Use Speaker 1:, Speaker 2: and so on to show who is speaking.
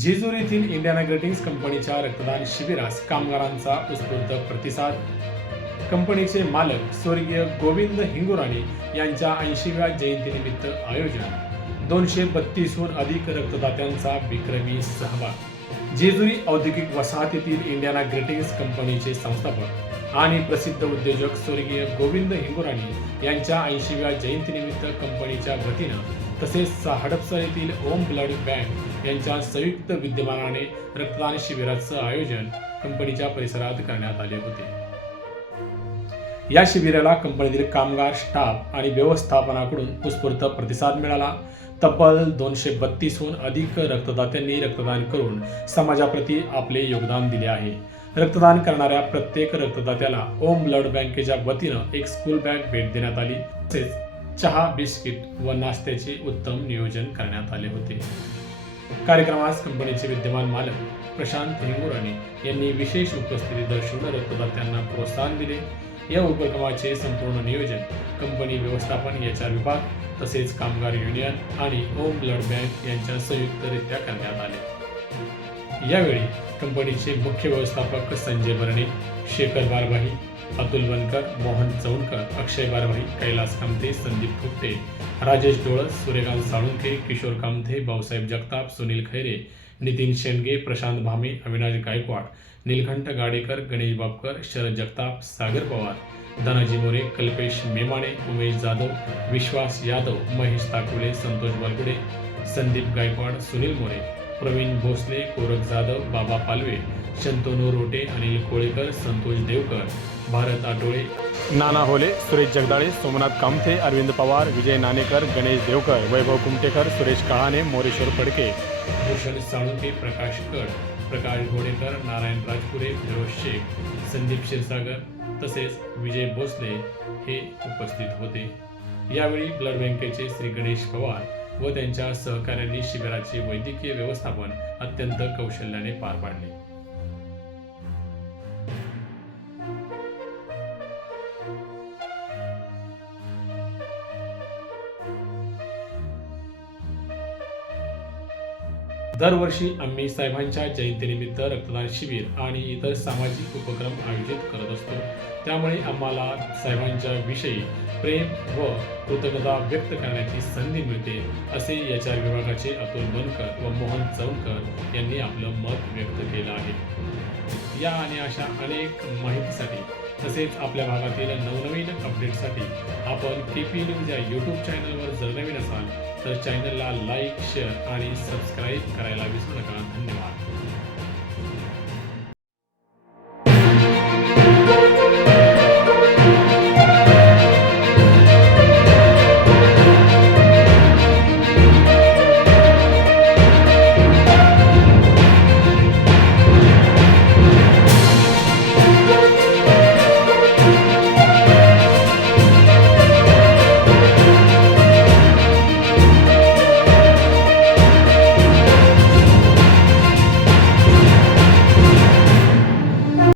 Speaker 1: जेजूर येथील Indiana greetings कंपनीच्या रक्तदान शिबिरास कामगारांचा उत्स्फूर्त प्रतिसाद. कंपनीचे मालक स्वर्गीय गोविंद हिंगुराणी यांच्या ऐंशीव्या जयंतीनिमित्त आयोजन. दोनशे बत्तीसहून अधिक रक्तदात्यांचा विक्रमी सहभाग. जेजुरी औद्योगिक वसाहतीतील इंडियाना ग्रेटिंग्स कंपनीचे संस्थापक आणि प्रसिद्ध उद्योजक स्वर्गीय गोविंद हिंगुराणी यांच्या ऐंशीव्या जयंतीनिमित्त कंपनीच्या वतीनं तसेच हडपसर येथील ओम ब्लड बँक यांच्या संयुक्त विद्यमानाने रक्तदान शिबिराचं आयोजन कंपनीच्या परिसरात करण्यात आले होते. या शिबिराला कंपनीतील कामगार स्टाफ आणि व्यवस्थापनाकडून उत्स्फूर्त प्रतिसाद मिळाला. तब्बल दोनशे बत्तीसहून अधिक रक्तदात्यांनी रक्तदान करून समाजाप्रती आपले योगदान दिले आहे. रक्तदान करणाऱ्या प्रत्येक रक्तदात्याला ओम ब्लड बँकेच्या वतीनं एक स्कूल बॅग भेट देण्यात आली. तसेच चहा बिस्किट व नाश्त्याचे उत्तम नियोजन करण्यात आले होते. कार्यक्रमास कंपनीचे विद्यमान मालक प्रशांत हिंगोराणे यांनी विशेष उपस्थिती दर्शवून रक्तदात्यांना प्रोत्साहन दिले. या उपक्रमाचे संपूर्ण नियोजन कंपनी व्यवस्थापन याच्या विभाग तसेच कामगार युनियन आणि होम ब्लड बँक यांच्या संयुक्तरित्या करण्यात आले. यावेळी कंपनीचे मुख्य व्यवस्थापक संजय बर्णे शेखर बारबाही अतुल वनकर मोहन चौनकर अक्षय बारभाई कैलास कामथे संदीप फुकटे राजेश डोळस सूर्यकांत साळुंखे किशोर कामथे भाऊसाहेब जगताप सुनील खैरे नितीन शेंडगे प्रशांत भामे अविनाश गायकवाड नीलकंठ गाडेकर गणेश बापकर शरद जगताप सागर पवार धनाजी मोरे कल्पेश मेमाणे उमेश जाधव विश्वास यादव महेश ताकुले संतोष बलगुडे संदीप गायकवाड सुनील मोरे प्रवीण भोसले कोरक जाधव बाबा पालवे शंतनू रोटे अनिल कोळेकर संतोष देवकर भारत आटोळे नाना होले सुरेश जगदाळे सोमनाथ कामथे अरविंद पवार विजय नाणेकर गणेश देवकर वैभव कुमटेकर सुरेश कळाणे मोरेश्वर फडके भूषण साळुंके प्रकाश कड प्रकाश घोडेकर नारायण राजपुरे फिरोज शेख संदीप क्षीरसागर तसेच विजय भोसले हे उपस्थित होते. यावेळी ब्लड बँकेचे श्री गणेश पवार व त्यांच्या सहकाऱ्यांनी शिबिराचे वैद्यकीय व्यवस्थापन अत्यंत कौशल्याने पार पाडले. दरवर्षी आम्ही साहेबांच्या जयंतीनिमित्त रक्तदान शिबिर आणि इतर सामाजिक उपक्रम आयोजित करत असतो. त्यामुळे आम्हाला साहेबांच्या विषयी प्रेम व कृतज्ञता व्यक्त करण्याची संधी मिळते असे याच्या विभागाचे अतुल बनकर व मोहन चौनकर यांनी आपलं मत व्यक्त केलं आहे. या आणि अशा अनेक माहितीसाठी तसेच आपल्या भागातील नवनवीन अपडेटसाठी आपण के पी न्यूज या यूट्यूब चॅनलवर जर नवीन असाल तर चॅनलला लाईक शेअर आणि सबस्क्राईब करायला विसरू नका.